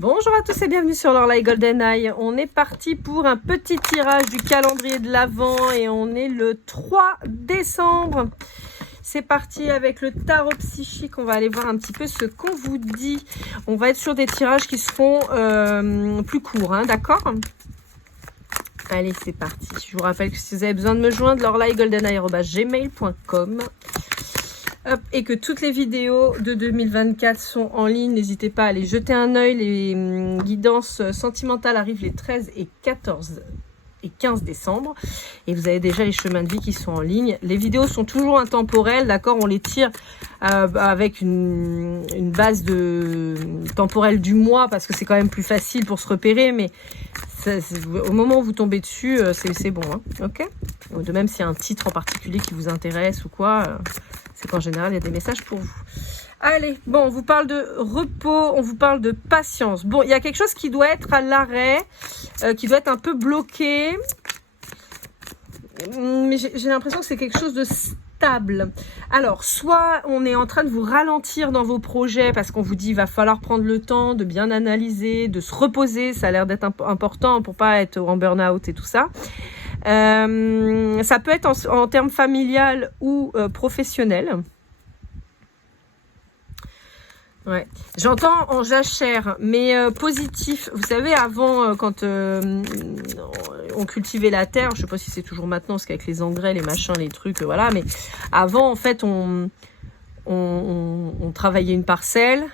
Bonjour à tous et bienvenue sur l'Orlaï Golden Eye. On est parti pour un petit tirage du calendrier de l'Avent et on est le 3 décembre. C'est parti avec le tarot psychique. On va aller voir un petit peu ce qu'on vous dit. On va être sur des tirages qui seront plus courts, hein, d'accord ? Allez, c'est parti. Je vous rappelle que si vous avez besoin de me joindre, lorlaïgoldeneye@gmail.com. Hop, et que toutes les vidéos de 2024 sont en ligne. N'hésitez pas à aller jeter un œil. Les guidances sentimentales arrivent les 13 et 14 et 15 décembre. Et vous avez déjà les chemins de vie qui sont en ligne. Les vidéos sont toujours intemporelles, d'accord ? On les tire avec une base de temporelle du mois parce que c'est quand même plus facile pour se repérer. Mais au moment où vous tombez dessus, c'est bon, hein, ok ? De même, s'il y a un titre en particulier qui vous intéresse ou quoi, c'est qu'en général, il y a des messages pour vous. Allez, bon, on vous parle de repos, on vous parle de patience. Bon, il y a quelque chose qui doit être à l'arrêt, qui doit être un peu bloqué. Mais j'ai l'impression que c'est quelque chose de stable. Alors, soit on est en train de vous ralentir dans vos projets parce qu'on vous dit il va falloir prendre le temps de bien analyser, de se reposer. Ça a l'air d'être important pour pas être en burn-out et tout ça. Ça peut être en termes familial ou professionnel. Ouais. J'entends en jachère, mais positif. Vous savez, avant, quand on cultivait la terre, je sais pas si c'est toujours maintenant, parce qu'avec les engrais, les machins, les trucs, voilà. Mais avant, en fait, on travaillait une parcelle.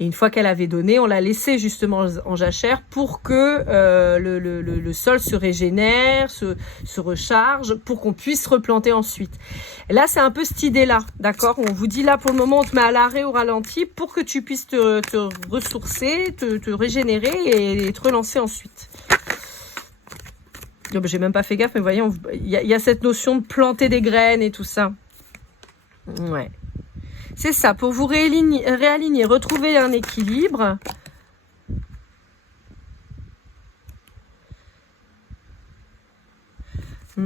Et une fois qu'elle avait donné, on l'a laissée justement en jachère pour que le sol se régénère, se recharge, pour qu'on puisse replanter ensuite. Et là, c'est un peu cette idée-là, d'accord ? On vous dit là, pour le moment, on te met à l'arrêt, au ralenti, pour que tu puisses te ressourcer, te régénérer et te relancer ensuite. Donc, j'ai même pas fait gaffe, mais voyez, il y a cette notion de planter des graines et tout ça. Ouais. C'est ça, pour vous réaligner, retrouver un équilibre. Ça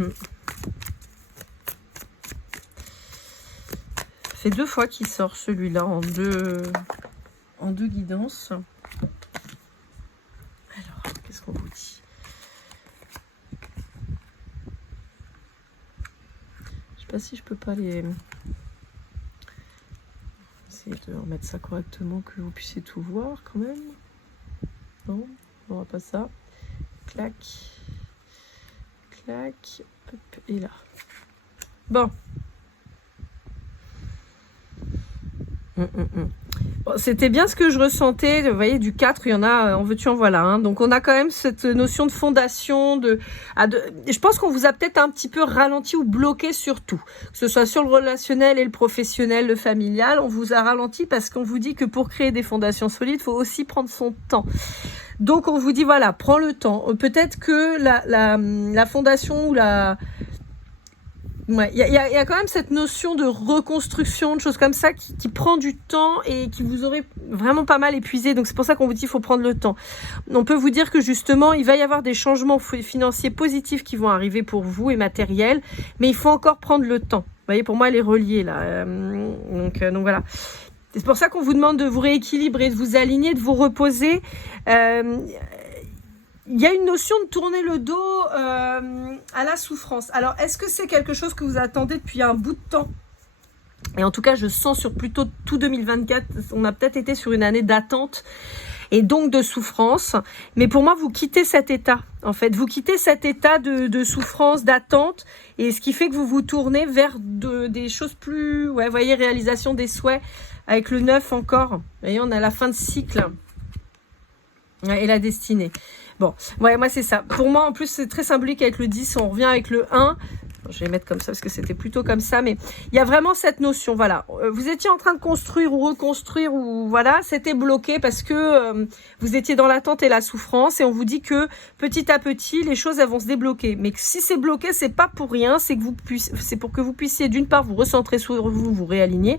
fait 2 fois qu'il sort celui-là en deux guidances. Alors, qu'est-ce qu'on vous dit ? Je sais pas si je peux pas les... de remettre ça correctement, que vous puissiez tout voir quand même. Non, on voit pas ça. Clac, clac, hop, et là. Bon. Bon, c'était bien ce que je ressentais. Vous voyez, du 4, il y en a, en veux-tu, en voilà. Hein. Donc, on a quand même cette notion de fondation. Je pense qu'on vous a peut-être un petit peu ralenti ou bloqué sur tout. Que ce soit sur le relationnel et le professionnel, le familial. On vous a ralenti parce qu'on vous dit que pour créer des fondations solides, il faut aussi prendre son temps. Donc, on vous dit, voilà, prends le temps. Peut-être que la fondation ou la... Ouais, il y a quand même cette notion de reconstruction, de choses comme ça qui prend du temps et qui vous aurait vraiment pas mal épuisé. Donc c'est pour ça qu'on vous dit qu'il faut prendre le temps. On peut vous dire que justement, il va y avoir des changements financiers positifs qui vont arriver pour vous et matériels, mais il faut encore prendre le temps. Vous voyez, pour moi, elle est reliée là. Donc voilà. C'est pour ça qu'on vous demande de vous rééquilibrer, de vous aligner, de vous reposer. Il y a une notion de tourner le dos à la souffrance. Alors, est-ce que c'est quelque chose que vous attendez depuis un bout de temps ? Et en tout cas, je sens sur plutôt tout 2024, on a peut-être été sur une année d'attente et donc de souffrance. Mais pour moi, vous quittez cet état, en fait. Vous quittez cet état de souffrance, d'attente, et ce qui fait que vous vous tournez vers des choses plus... Ouais, vous voyez, réalisation des souhaits avec le 9 encore. Vous voyez, on a la fin de cycle. Ouais, et la destinée. Bon, ouais, moi c'est ça. Pour moi, en plus, c'est très symbolique avec le 10, on revient avec le 1. Je vais mettre comme ça parce que c'était plutôt comme ça, mais il y a vraiment cette notion, voilà. Vous étiez en train de construire ou reconstruire ou voilà, c'était bloqué parce que vous étiez dans l'attente et la souffrance et on vous dit que petit à petit, les choses elles vont se débloquer. Mais si c'est bloqué, c'est pas pour rien, c'est pour que vous puissiez d'une part vous recentrer sur vous, vous réaligner,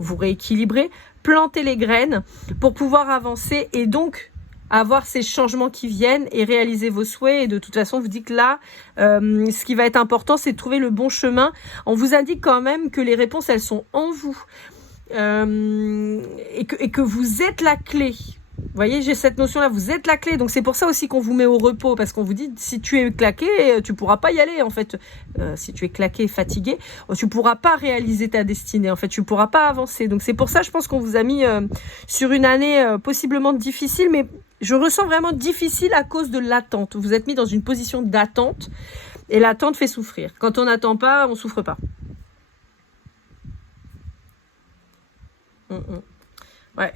vous rééquilibrer, planter les graines pour pouvoir avancer et donc avoir ces changements qui viennent et réaliser vos souhaits. Et de toute façon, on vous dit que là, ce qui va être important, c'est de trouver le bon chemin. On vous indique quand même que les réponses, elles sont en vous. Et que vous êtes la clé Vous voyez, j'ai cette notion-là, vous êtes la clé. Donc c'est pour ça aussi qu'on vous met au repos, parce qu'on vous dit, si tu es claqué, tu pourras pas y aller, en fait. Si tu es claqué, fatigué, tu pourras pas réaliser ta destinée, en fait. Tu pourras pas avancer. Donc c'est pour ça, je pense qu'on vous a mis sur une année possiblement difficile, mais je ressens vraiment difficile à cause de l'attente. Vous êtes mis dans une position d'attente, et l'attente fait souffrir. Quand on n'attend pas, on souffre pas. Ouais.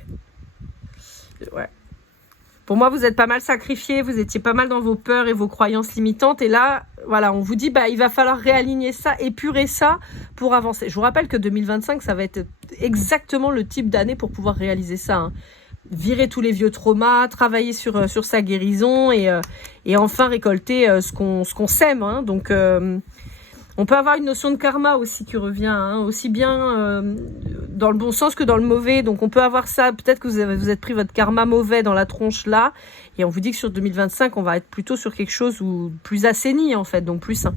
Ouais. Pour moi, vous êtes pas mal sacrifié, vous étiez pas mal dans vos peurs et vos croyances limitantes. Et là, voilà, on vous dit, bah, il va falloir réaligner ça, épurer ça pour avancer. Je vous rappelle que 2025, ça va être exactement le type d'année pour pouvoir réaliser ça, hein. Virer tous les vieux traumas, travailler sur sa guérison et enfin récolter ce qu'on sème, hein. Donc, on peut avoir une notion de karma aussi qui revient, hein, aussi bien dans le bon sens que dans le mauvais. Donc on peut avoir ça, peut-être que vous êtes pris votre karma mauvais dans la tronche là, et on vous dit que sur 2025, on va être plutôt sur quelque chose où plus assaini en fait, donc plus sain.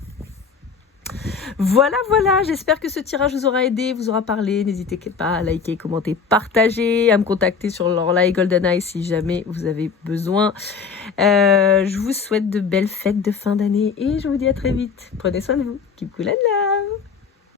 Voilà, j'espère que ce tirage vous aura aidé, vous aura parlé. N'hésitez pas à liker, commenter, partager, à me contacter sur Lorelai GoldenEye si jamais vous avez besoin. Je vous souhaite de belles fêtes de fin d'année et je vous dis à très vite. Prenez soin de vous. Keep cool and love.